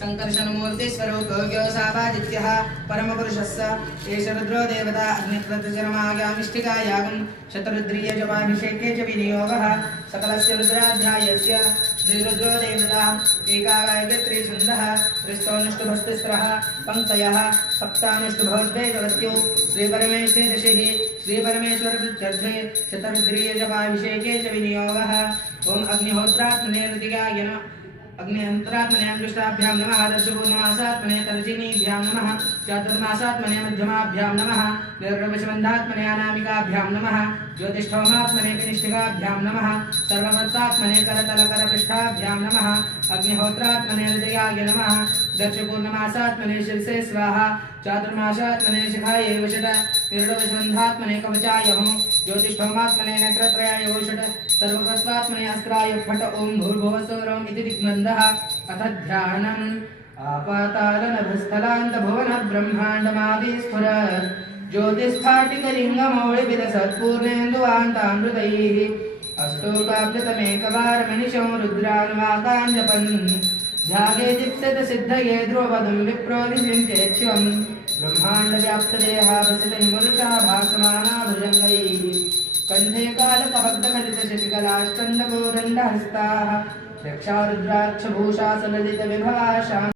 संकर्षणमूर्ति स्वरूप योसावादित्यः परमपुरुषस्य एष रुद्रो देवता अग्निकृतजनमागामिष्टिकायागं शतरुद्रीयजपाभिषेके च विनियोगः सकलस्य रुद्राध्यायस्य श्रीरुद्रो देवता एकागायत्रीछन्दः त्रिस्तोऽनुष्टुभस्तिस्रः पङ्क्तयः सप्तानुष्टुभोर्ध्वे जगत्यो श्रीपरमेश्वरे दशिः श्रीपरमेश्वरप्रीत्यर्थे शतरुद्रीयजपाभिषेके च विनियोगः ॐ अग्निहोत्रात्मने ऋतिकाय नमः अग्निहंत्रात्मने अंगुष्ठाभ्यां नमः दर्शपूर्णमासात्मने तर्जिनीभ्यां नमः चातुर्मासात्मने मध्यमाभ्यां नमः निर्वशबन्धात्मने अनामिकाभ्यां नमः ज्योतिष्ठोमात्मने कनिष्ठिकाभ्यां नमः सर्वभक्तात्मने करतलकरपृष्ठाभ्यां नमः अग्निहोत्रात्मने हृदयाय नमः दर्शपूर्णमासात्मने शिरसे स्वाहा चातुर्मासात्मने शिखायै वषट निर्वशबन्धात्मने कवचाय हुं ज्योतिष्ठोमात्मने नेत्रत्रयाय वषट सर्वभक्तात्मने अस्त्राय फट ओं भूर्भुवस्वरम् इति दिग्बन्धः अथ ध्यानम् आपातालनभस्थलान्तभुवनब्रह्माण्डमादिस्फुरत् ज्योतिस्फाटिकलिङ्गमौलिविलसत्पूर्णेन्दुवान्तामृतैः अस्तोकाव्यतमेकवारमनिशं रुद्रानुवाकान् जपन् ध्याये दीप्सितसिद्धये ध्रुवपदं विप्रोलिचिन्त्येच्छिवम् ब्रह्माण्डव्याप्तदेहावसितहिमरुचा भासमाना भुजङ्गैः कण्ठे कालकबद्धखलितशशिकलाष्टन्दकोदण्डहस्ताः रक्षारुद्राक्षभूषा सललितविभाषा